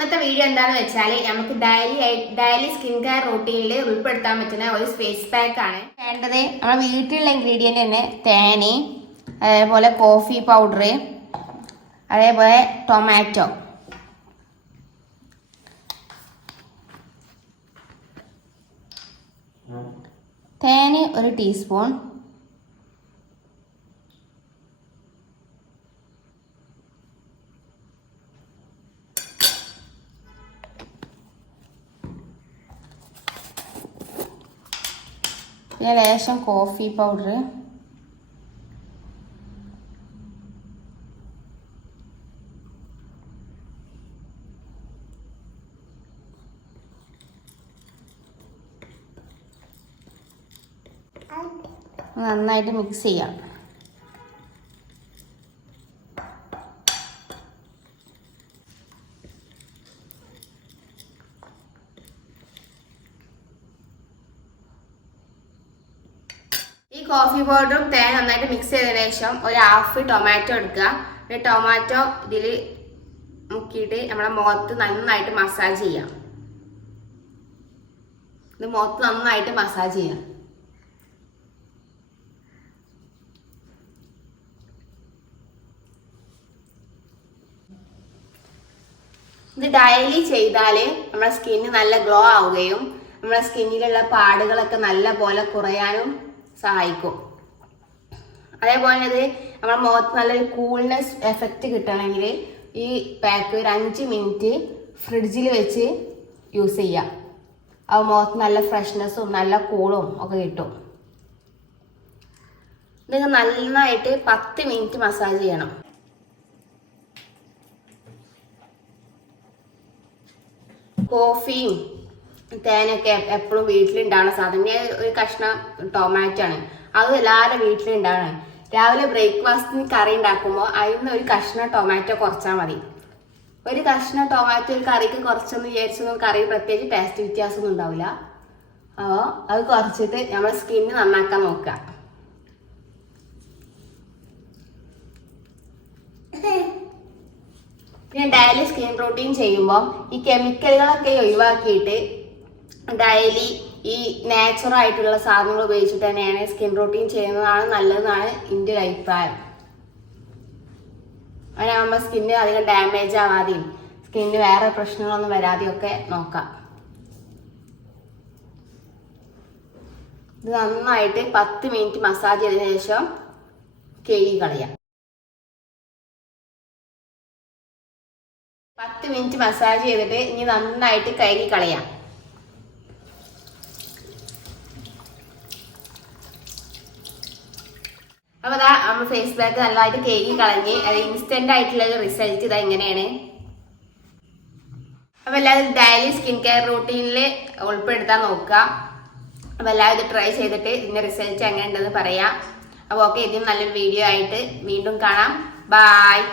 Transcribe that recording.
ഇന്നത്തെ വീഡിയോ എന്താണെന്ന് വെച്ചാൽ നമുക്ക് ഡെയിലി സ്കിൻ കെയർ റൂട്ടീനിൽ ഉൾപ്പെടുത്താൻ പറ്റുന്ന ഒരു ഫേസ് പാക്ക് ആണ് വേണ്ടത്. നമ്മുടെ വീട്ടിലുള്ള ഇൻഗ്രീഡിയന്റ് തന്നെ തേന്, അതേപോലെ കോഫി പൗഡർ, അതേപോലെ ടൊമാറ്റോ. തേന് 1 ടീസ്പൂൺ, പിന്നെ ലേശം കോഫി പൗഡർ, നന്നായിട്ട് മിക്സ് ചെയ്യാം. ഈ കോഫി പൗഡറും തേൻ നന്നായിട്ട് മിക്സ് ചെയ്തതിനു ശേഷം ഒരു ഹാഫ് ടൊമാറ്റോ എടുക്കുക. ഒരു ടൊമാറ്റോ ഇതിൽ മുക്കിയിട്ട് നമ്മളെ മുഖത്ത് നന്നായിട്ട് മസാജ് ചെയ്യാം. ഇത് മുഖത്ത് നന്നായിട്ട് മസാജ് ചെയ്യാം. ഇത് ഡെയിലി ചെയ്താല് നമ്മുടെ സ്കിന്ന് നല്ല ഗ്ലോ ആവുകയും നമ്മുടെ സ്കിന്നിലുള്ള പാടുകളൊക്കെ നല്ല പോലെ കുറയാനും സഹായിക്കും. അതേപോലെ ഇത് നമ്മുടെ മുഖത്ത് നല്ലൊരു കൂൾനെസ് എഫക്റ്റ് കിട്ടണമെങ്കിൽ ഈ പാക്ക് ഒരു 5 മിനിറ്റ് ഫ്രിഡ്ജിൽ വെച്ച് യൂസ് ചെയ്യാം. അത് മുഖത്ത് നല്ല ഫ്രഷ്നെസ്സും നല്ല കൂളും ഒക്കെ കിട്ടും. ഇത് നന്നായിട്ട് 10 മിനിറ്റ് മസാജ് ചെയ്യണം. കോഫിയും തേനൊക്കെ എപ്പോഴും വീട്ടിലുണ്ടാവുന്ന സാധനം. ഒരു കഷ്ണം ടൊമാറ്റോ ആണ്, അത് എല്ലാവരും വീട്ടിലുണ്ടാവണം. രാവിലെ ബ്രേക്ക്ഫാസ്റ്റിന് കറി ഉണ്ടാക്കുമ്പോൾ അതിന് ഒരു കഷ്ണം ടൊമാറ്റോ കുറച്ചാൽ മതി. ഒരു കഷ്ണം ടൊമാറ്റോ ഒരു കറിക്ക് കുറച്ചൊന്ന് വിചാരിച്ചൊന്നും കറി പ്രത്യേകിച്ച് ടേസ്റ്റ് വ്യത്യാസമൊന്നും ഉണ്ടാവില്ല. അപ്പോൾ അത് കുറച്ചിട്ട് നമ്മുടെ സ്കിന്ന് നന്നാക്കാൻ നോക്കുക. പിന്നെ ഡെയിലി സ്കിൻ റൂട്ടീൻ ചെയ്യുമ്പോൾ ഈ കെമിക്കലുകളൊക്കെ ഒഴിവാക്കിയിട്ട് ഡെയിലി ഈ നാച്ചുറൽ ആയിട്ടുള്ള സാധനങ്ങൾ ഉപയോഗിച്ചിട്ട് തന്നെയാണ് സ്കിൻ റൂട്ടീൻ ചെയ്യുന്നതാണ് നല്ലതെന്നാണ് എൻ്റെ ഒരു അഭിപ്രായം. അങ്ങനെ നമ്മൾ സ്കിന്ന് അധികം ഡാമേജ് ആവാതെയും സ്കിന്നിന് വേറെ പ്രശ്നങ്ങളൊന്നും വരാതെയും ഒക്കെ നോക്കാം. ഇത് നന്നായിട്ട് 10 മിനിറ്റ് മസാജ് ചെയ്തതിനു ശേഷം കഴുകി കളയാം. 10 മിനിറ്റ് മസാജ് ചെയ്തിട്ട് ഇനി നന്നായിട്ട് കഴുകി കളയാം. അപ്പൊ അതാ നമ്മൾ ഫേസ് പാക്ക് നല്ലതായിട്ട് കഴുകി കളഞ്ഞ് അത് ഇൻസ്റ്റന്റ് ആയിട്ടുള്ള റിസൾട്ട് ഇതാ ഇങ്ങനെയാണ്. അപ്പൊ എല്ലാവരും ഡെയിലി സ്കിൻ കെയർ റൂട്ടീനിൽ ഉൾപ്പെടുത്താൻ നോക്കുക. അപ്പൊ എല്ലാവരും ഇത് ട്രൈ ചെയ്തിട്ട് ഇതിന്റെ റിസൾട്ട് എങ്ങനെ ഉണ്ടെന്ന് പറയാം. അപ്പൊ ഓക്കെ, ഇതിന് നല്ലൊരു വീഡിയോ ആയിട്ട് വീണ്ടും കാണാം. ബൈ.